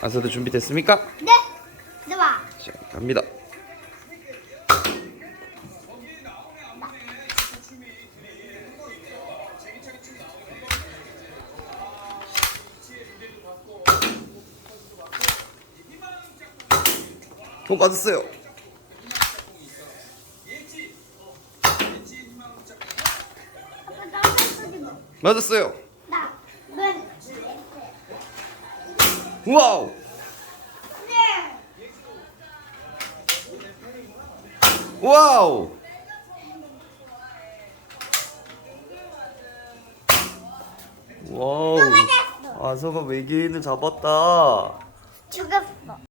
아서도 준비됐습니까? 네. 들어와. 자, 갑니다. 돈 받았어요. 뭐. 맞았어요. 와우. 네. 와우. 와우. 아서가 외계인을 잡았다. 죽였어.